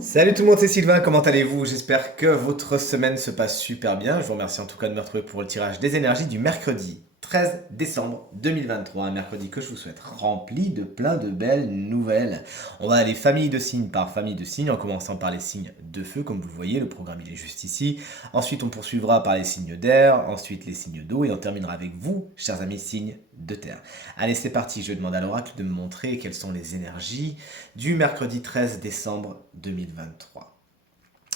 Salut tout le monde, c'est Sylvain, comment allez-vous? J'espère que votre semaine se passe super bien. Je vous remercie en tout cas de me retrouver pour le tirage des énergies du mercredi 13 décembre 2023, un mercredi que je vous souhaite rempli de plein de belles nouvelles. On va aller famille de signes par famille de signes, en commençant par les signes de feu, comme vous le voyez, le programme il est juste ici. Ensuite on poursuivra par les signes d'air, ensuite les signes d'eau, et on terminera avec vous, chers amis, signes de terre. Allez, c'est parti, je demande à l'oracle de me montrer quelles sont les énergies du mercredi 13 décembre 2023.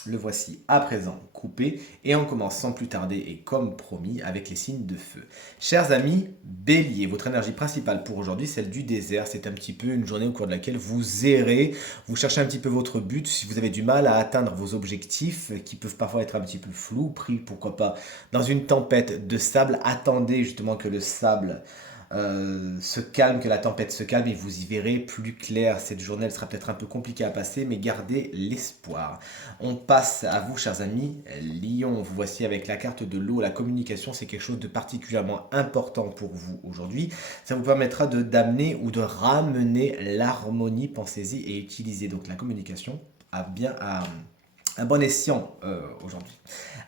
Le voici à présent coupé et on commence sans plus tarder et comme promis avec les signes de feu. Chers amis, bélier, votre énergie principale pour aujourd'hui, celle du désert, c'est un petit peu une journée au cours de laquelle vous errez, vous cherchez un petit peu votre but, si vous avez du mal à atteindre vos objectifs qui peuvent parfois être un petit peu flous, pris pourquoi pas dans une tempête de sable, attendez justement que le sable se calme, que la tempête se calme et vous y verrez plus clair. Cette journée, elle sera peut-être un peu compliquée à passer, mais gardez l'espoir. On passe à vous, chers amis. Lion, vous voici avec la carte de l'eau. La communication, c'est quelque chose de particulièrement important pour vous aujourd'hui. Ça vous permettra de d'amener ou de ramener l'harmonie. Pensez-y et utilisez donc la communication à bien à un bon escient aujourd'hui.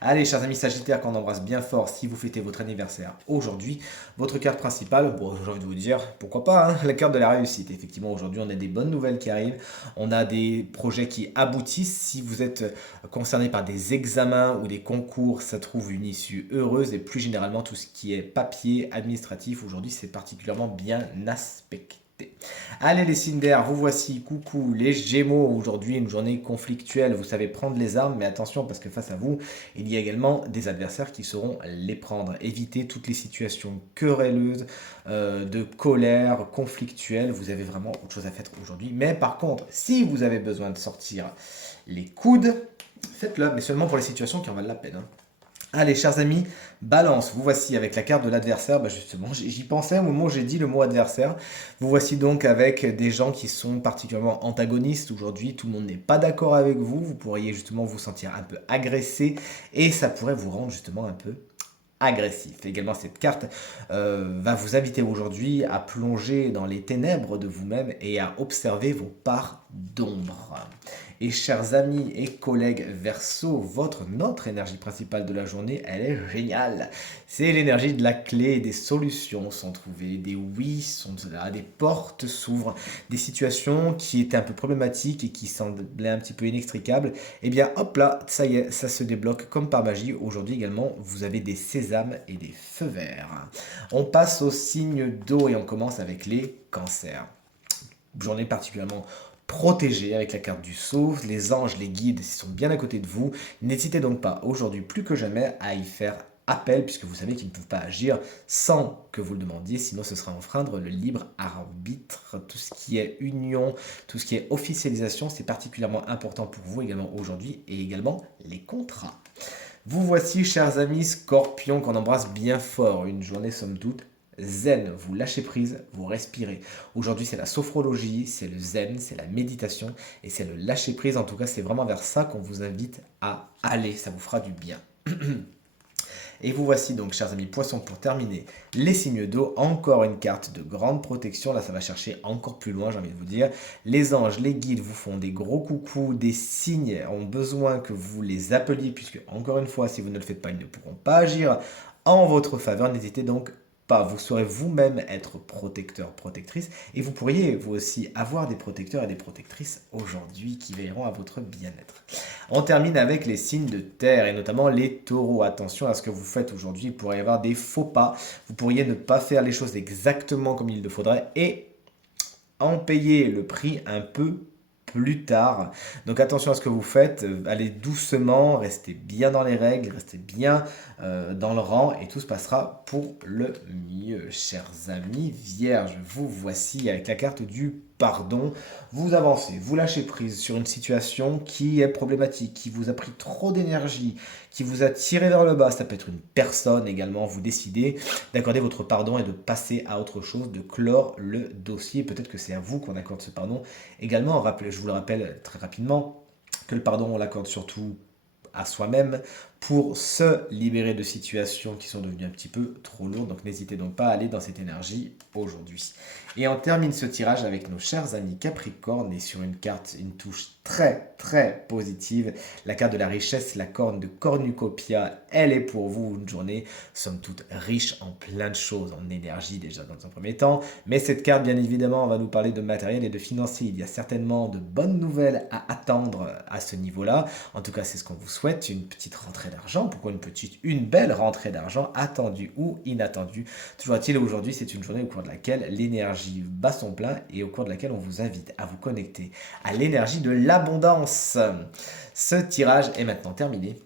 Allez, chers amis Sagittaires, qu'on embrasse bien fort si vous fêtez votre anniversaire aujourd'hui. Votre carte principale, bon, j'ai envie de vous dire, pourquoi pas, hein, la carte de la réussite. Effectivement, aujourd'hui, on a des bonnes nouvelles qui arrivent. On a des projets qui aboutissent. Si vous êtes concerné par des examens ou des concours, ça trouve une issue heureuse. Et plus généralement, tout ce qui est papier, administratif, aujourd'hui, c'est particulièrement bien aspecté. Allez les signes d'air, vous voici, coucou, les gémeaux, aujourd'hui une journée conflictuelle, vous savez prendre les armes, mais attention parce que face à vous, il y a également des adversaires qui sauront les prendre. Évitez toutes les situations querelleuses, de colère, conflictuelles, vous avez vraiment autre chose à faire aujourd'hui. Mais par contre, si vous avez besoin de sortir les coudes, faites-le, mais seulement pour les situations qui en valent la peine, hein. Allez, chers amis, balance, vous voici avec la carte de l'adversaire. Bah justement, j'y pensais au moment où j'ai dit le mot adversaire. Vous voici donc avec des gens qui sont particulièrement antagonistes aujourd'hui. Tout le monde n'est pas d'accord avec vous. Vous pourriez justement vous sentir un peu agressé et ça pourrait vous rendre justement un peu agressif. Également, cette carte va vous inviter aujourd'hui à plonger dans les ténèbres de vous-même et à observer vos parts d'ombre. Et chers amis et collègues Verseau, notre énergie principale de la journée, elle est géniale. C'est l'énergie de la clé, des solutions sont trouvées, des oui sont là, des portes s'ouvrent, des situations qui étaient un peu problématiques et qui semblaient un petit peu inextricables. Eh bien, hop là, ça y est, ça se débloque comme par magie. Aujourd'hui également, vous avez des sésames et des feux verts. On passe aux signes d'eau et on commence avec les cancers. Journée particulièrement protégée avec la carte du sceau, les anges, les guides sont bien à côté de vous. N'hésitez donc pas aujourd'hui plus que jamais à y faire appel puisque vous savez qu'ils ne peuvent pas agir sans que vous le demandiez, sinon ce sera enfreindre le libre arbitre. Tout ce qui est union, tout ce qui est officialisation, c'est particulièrement important pour vous également aujourd'hui et également les contrats. Vous voici, chers amis Scorpions, qu'on embrasse bien fort. Une journée, somme toute, zen. Vous lâchez prise, vous respirez. Aujourd'hui, c'est la sophrologie, c'est le zen, c'est la méditation et c'est le lâcher prise. En tout cas, c'est vraiment vers ça qu'on vous invite à aller. Ça vous fera du bien. Et vous voici donc, chers amis poissons, pour terminer les signes d'eau. Encore une carte de grande protection. Là, ça va chercher encore plus loin, j'ai envie de vous dire. Les anges, les guides vous font des gros coucous. Des signes ont besoin que vous les appeliez, puisque, encore une fois, si vous ne le faites pas, ils ne pourront pas agir en votre faveur. N'hésitez donc pas. Vous saurez vous-même être protecteur, protectrice. Et vous pourriez, vous aussi, avoir des protecteurs et des protectrices aujourd'hui qui veilleront à votre bien-être. On termine avec les signes de terre et notamment les taureaux. Attention à ce que vous faites aujourd'hui, il pourrait y avoir des faux pas. Vous pourriez ne pas faire les choses exactement comme il le faudrait et en payer le prix un peu plus tard. Donc attention à ce que vous faites, allez doucement, restez bien dans les règles, restez bien dans le rang et tout se passera pour le mieux. Chers amis vierges, vous voici avec la carte du pardon. Vous avancez, vous lâchez prise sur une situation qui est problématique, qui vous a pris trop d'énergie, qui vous a tiré vers le bas. Ça peut être une personne également. Vous décidez d'accorder votre pardon et de passer à autre chose, de clore le dossier. Peut-être que c'est à vous qu'on accorde ce pardon. Également, je vous le rappelle très rapidement, que le pardon, on l'accorde surtout à soi-même pour se libérer de situations qui sont devenues un petit peu trop lourdes. Donc n'hésitez donc pas à aller dans cette énergie aujourd'hui. Et on termine ce tirage avec nos chers amis Capricorne et sur une carte, une touche très très positive. La carte de la richesse, la corne de Cornucopia, elle est pour vous une journée, somme toute, riche en plein de choses, en énergie déjà dans un premier temps. Mais cette carte, bien évidemment, va nous parler de matériel et de financier. Il y a certainement de bonnes nouvelles à attendre à ce niveau-là. En tout cas, c'est ce qu'on vous souhaite, une petite rentrée d'argent. Pourquoi une petite? Une belle rentrée d'argent, attendue ou inattendue. Toujours est-il, aujourd'hui, c'est une journée au cours de laquelle l'énergie bat son plein et au cours de laquelle on vous invite à vous connecter à l'énergie de l'abondance. Ce tirage est maintenant terminé.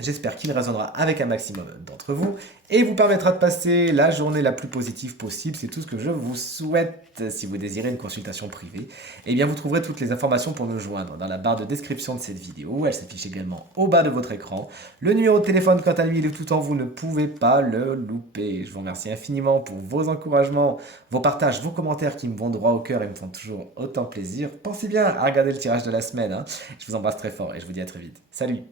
J'espère qu'il résonnera avec un maximum d'entre vous et vous permettra de passer la journée la plus positive possible. C'est tout ce que je vous souhaite. Si vous désirez une consultation privée, eh bien vous trouverez toutes les informations pour nous joindre dans la barre de description de cette vidéo. Elle s'affiche également au bas de votre écran. Le numéro de téléphone, quant à lui, il est tout en vous. Ne pouvez pas le louper. Je vous remercie infiniment pour vos encouragements, vos partages, vos commentaires qui me vont droit au cœur et me font toujours autant plaisir. Pensez bien à regarder le tirage de la semaine. Je vous embrasse très fort et je vous dis à très vite. Salut!